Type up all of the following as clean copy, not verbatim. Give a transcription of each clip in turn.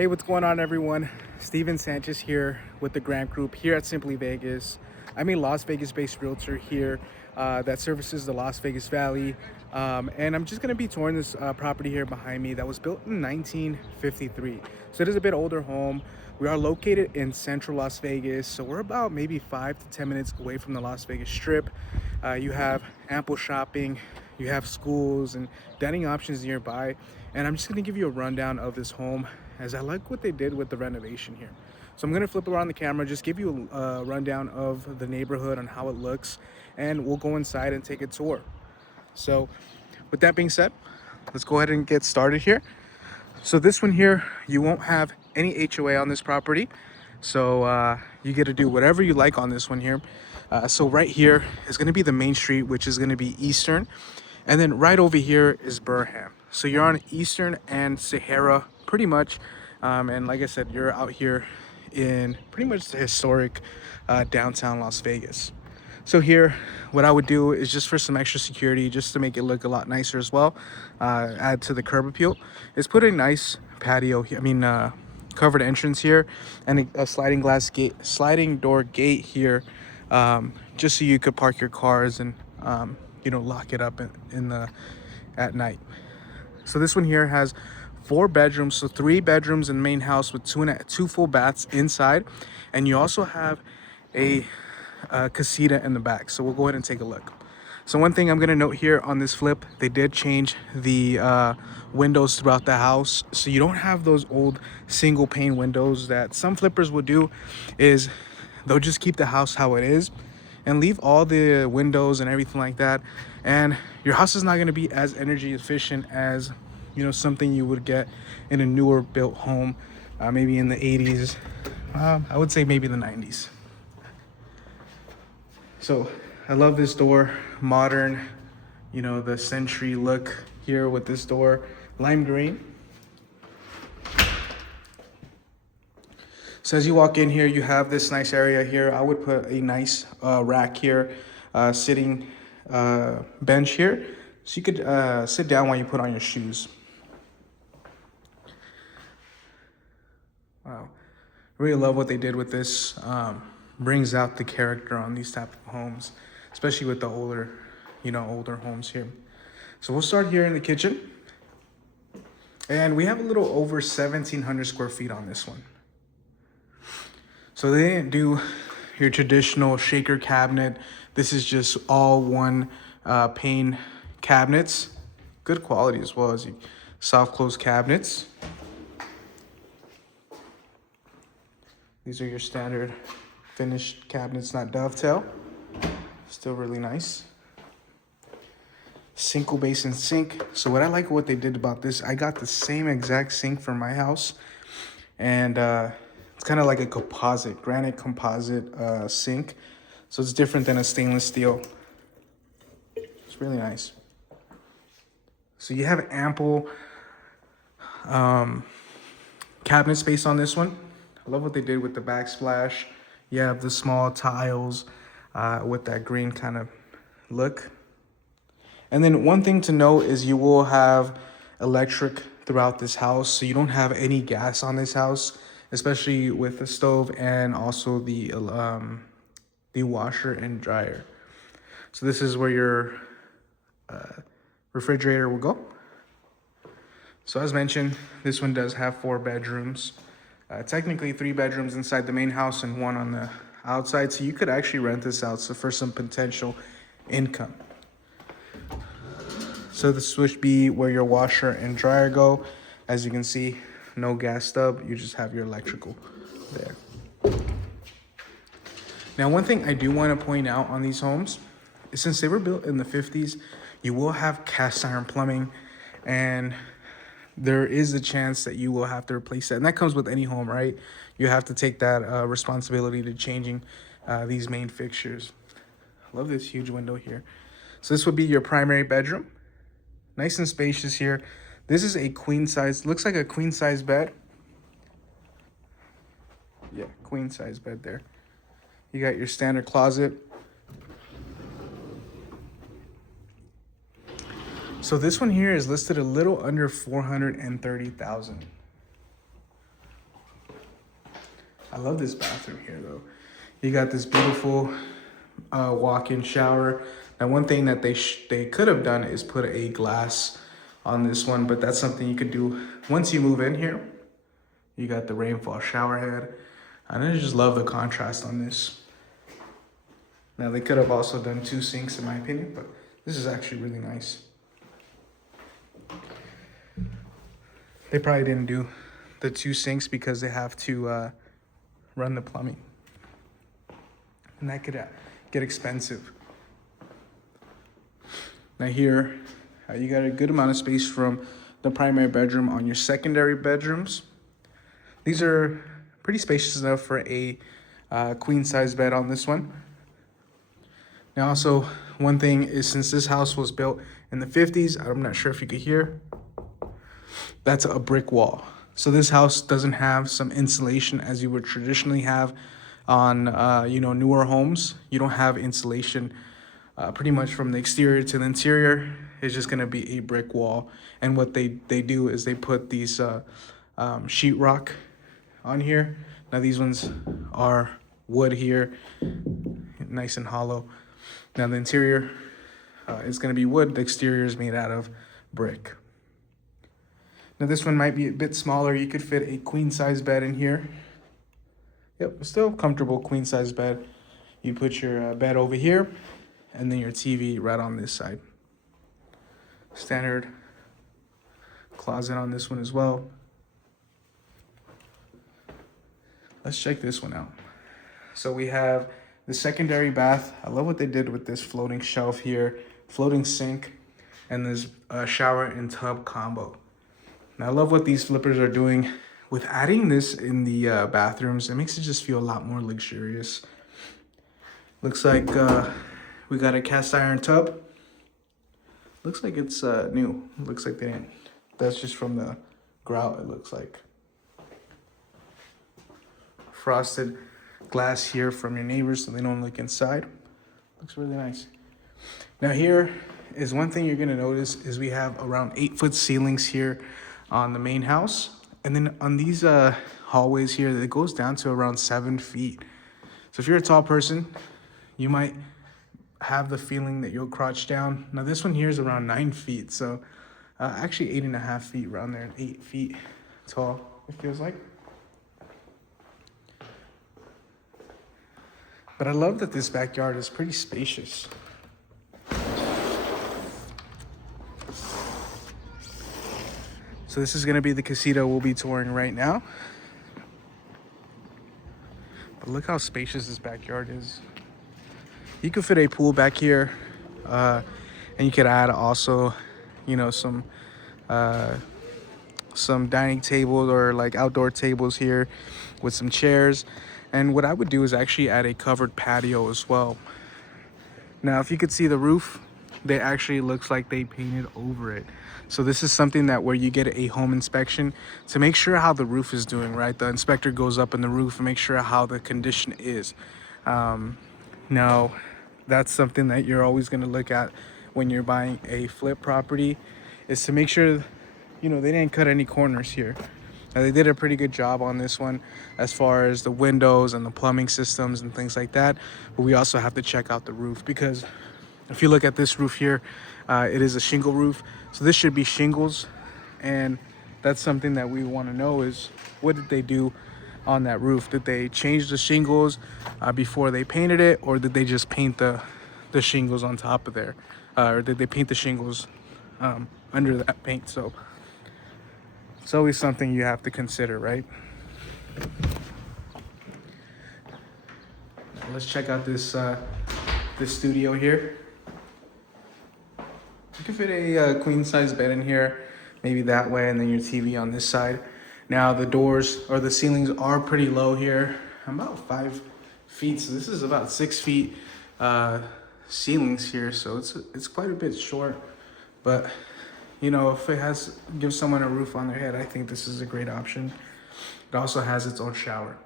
Hey, what's going on, everyone? Steven Sanchez here with the Grant Group here at Simply Vegas. I'm a Las Vegas-based realtor here that services the Las Vegas Valley, and I'm just going to be touring this property here behind me that was built in 1953. So it is a bit older home. We are located in central Las Vegas, so we're about maybe 5 to 10 minutes away from the Las Vegas Strip. You have ample shopping, you have schools and dining options nearby, and I'm just going to give you a rundown of this home as I like what they did with the renovation here. So I'm gonna flip around the camera, just give you a rundown of the neighborhood and how it looks, and we'll go inside and take a tour. So with that being said, let's go ahead and get started here. So this one here, you won't have any HOA on this property. So you get to do whatever you like on this one here. So right here is gonna be the main street, which is gonna be Eastern. And then right over here is Burham. So you're on Eastern and Sahara pretty much. And like I said, you're out here in pretty much the historic downtown Las Vegas. So here, what I would do is just for some extra security, just to make it look a lot nicer as well, add to the curb appeal, is put a nice patio here. Covered entrance here, and a sliding door gate here, just so you could park your cars and lock it up in the at night. So this one here has 4 bedrooms, so 3 bedrooms in the main house with two full baths inside, and you also have a casita in the back. So we'll go ahead and take a look. So one thing I'm going to note here on this flip, they did change the windows throughout the house, so you don't have those old single pane windows that some flippers will do. Is they'll just keep the house how it is and leave all the windows and everything like that, and your house is not going to be as energy efficient as something you would get in a newer built home, maybe in the 80s. I would say maybe the 90s. So I love this door, modern, the century look here with this door, lime green. So as you walk in here, you have this nice area here. I would put a nice rack here, sitting bench here, so you could sit down while you put on your shoes. Wow, really love what they did with this. Brings out the character on these type of homes, especially with the older homes here. So we'll start here in the kitchen, and we have a little over 1,700 square feet on this one. So they didn't do your traditional shaker cabinet. This is just all one pane cabinets. Good quality as well as soft close cabinets. These are your standard finished cabinets, not dovetail. Still really nice. Single basin sink. So what I like what they did about this, I got the same exact sink for my house, and it's kind of like a granite composite sink. So it's different than a stainless steel. It's really nice. So you have ample cabinet space on this one. I love what they did with the backsplash. You have the small tiles with that green kind of look. And then one thing to note is you will have electric throughout this house. So you don't have any gas on this house, especially with the stove and also the washer and dryer. So this is where your refrigerator will go. So as mentioned, this one does have 4 bedrooms. Technically 3 bedrooms inside the main house and 1 on the outside. So you could actually rent this out for some potential income. So this would be where your washer and dryer go. As you can see, no gas stub, you just have your electrical there. Now, one thing I do want to point out on these homes is, since they were built in the 50s, you will have cast iron plumbing, and there is a chance that you will have to replace that. And that comes with any home, right? You have to take that responsibility to changing these main fixtures. I love this huge window here. So this would be your primary bedroom. Nice and spacious here. This is a queen size, looks like a queen size bed. Yeah, queen size bed there. You got your standard closet. So this one here is listed a little under $430,000. love this bathroom here though. You got this beautiful walk-in shower. Now, one thing that they could have done is put a glass on this one, but that's something you could do once you move in here. You got the rainfall shower head, and I just love the contrast on this. Now, they could have also done 2 sinks in my opinion, but this is actually really nice. They probably didn't do the 2 sinks because they have to run the plumbing, and that could get expensive. Now here, you got a good amount of space from the primary bedroom on your secondary bedrooms. These are pretty spacious enough for a queen size bed on this one. Now also, one thing is, since this house was built in the 50s, I'm not sure if you could hear, that's a brick wall. So this house doesn't have some insulation as you would traditionally have on newer homes. You don't have insulation pretty much from the exterior to the interior. It's just gonna be a brick wall. And what they do is they put these sheetrock on here. Now these ones are wood here, nice and hollow. Now the interior is gonna be wood. The exterior is made out of brick. Now this one might be a bit smaller. You could fit a queen size bed in here. Yep, still comfortable queen size bed. You put your bed over here, and then your TV right on this side. Standard closet on this one as well. Let's check this one out. So we have the secondary bath. I love what they did with this floating shelf here, floating sink, and this shower and tub combo. Now I love what these flippers are doing with adding this in the bathrooms. It makes it just feel a lot more luxurious. Looks like we got a cast iron tub. Looks like it's new. Looks like they didn't. That's just from the grout, it looks like. Frosted glass here from your neighbors so they don't look inside. Looks really nice. Now here is one thing you're gonna notice is we have around 8-foot ceilings here on the main house. And then on these hallways here, it goes down to around 7 feet. So if you're a tall person, you might have the feeling that you'll crouch down. Now this one here is around 9 feet. So actually 8.5 feet around there, 8 feet tall, it feels like. But I love that this backyard is pretty spacious. So this is gonna be the casita we'll be touring right now. But look how spacious this backyard is. You could fit a pool back here, and you could add also, some dining tables or like outdoor tables here with some chairs. And what I would do is actually add a covered patio as well. Now, if you could see the roof, they actually looks like they painted over it. So this is something that where you get a home inspection to make sure how the roof is doing, right? The inspector goes up in the roof and makes sure how the condition is. Now, that's something that you're always going to look at when you're buying a flip property, is to make sure, they didn't cut any corners here. Now, they did a pretty good job on this one as far as the windows and the plumbing systems and things like that. But we also have to check out the roof, because if you look at this roof here, it is a shingle roof. So this should be shingles. And that's something that we want to know is, what did they do on that roof? Did they change the shingles before they painted it, or did they just paint the shingles on top of there? Or did they paint the shingles under that paint? So it's always something you have to consider, right? Let's check out this studio here. You can fit a queen size bed in here, maybe that way, and then your TV on this side. Now the doors or the ceilings are pretty low here. I'm about 5 feet, so this is about 6 feet ceilings here. So it's quite a bit short, but if it gives someone a roof on their head, I think this is a great option. It also has its own shower.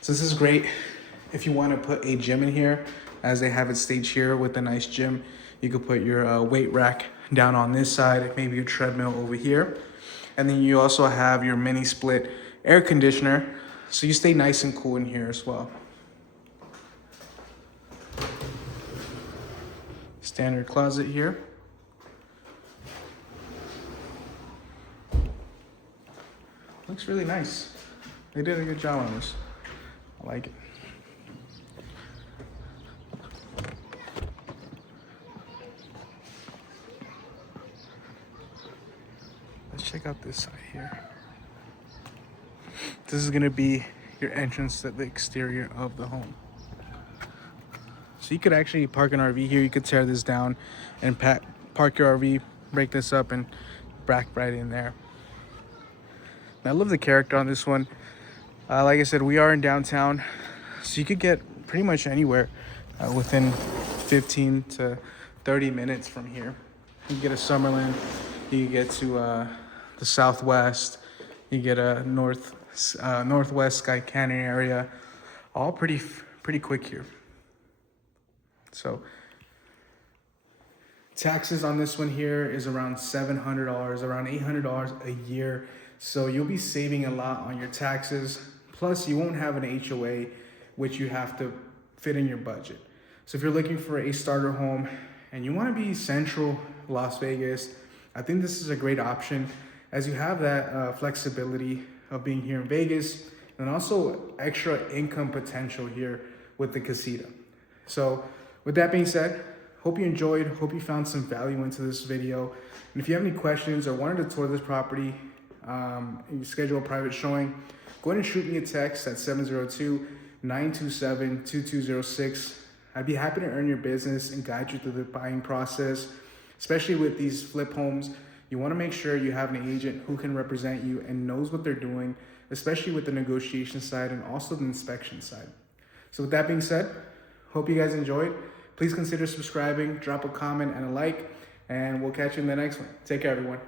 So this is great if you want to put a gym in here, as they have it staged here with a nice gym. You could put your weight rack down on this side, maybe your treadmill over here. And then you also have your mini split air conditioner. So you stay nice and cool in here as well. Standard closet here. Looks really nice. They did a good job on this. I like it. Let's check out this side here. This is gonna be your entrance to the exterior of the home. So you could actually park an RV here. You could tear this down and park your RV, break this up, and back right in there. And I love the character on this one. Like I said, we are in downtown, so you could get pretty much anywhere within 15 to 30 minutes from here. You can get a Summerlin, you can get to the Southwest, you get a Northwest Sky Canyon area, all pretty quick here. So taxes on this one here is around $700, around $800 a year. So you'll be saving a lot on your taxes. Plus you won't have an HOA, which you have to fit in your budget. So if you're looking for a starter home and you want to be central Las Vegas, I think this is a great option, as you have that flexibility of being here in Vegas and also extra income potential here with the casita. So with that being said, hope you enjoyed, hope you found some value into this video. And if you have any questions or wanted to tour this property, and you schedule a private showing, go ahead and shoot me a text at 702-927-2206. I'd be happy to earn your business and guide you through the buying process. Especially with these flip homes, you want to make sure you have an agent who can represent you and knows what they're doing, especially with the negotiation side and also the inspection side. So with that being said, hope you guys enjoyed. Please consider subscribing, drop a comment and a like, and we'll catch you in the next one. Take care, everyone.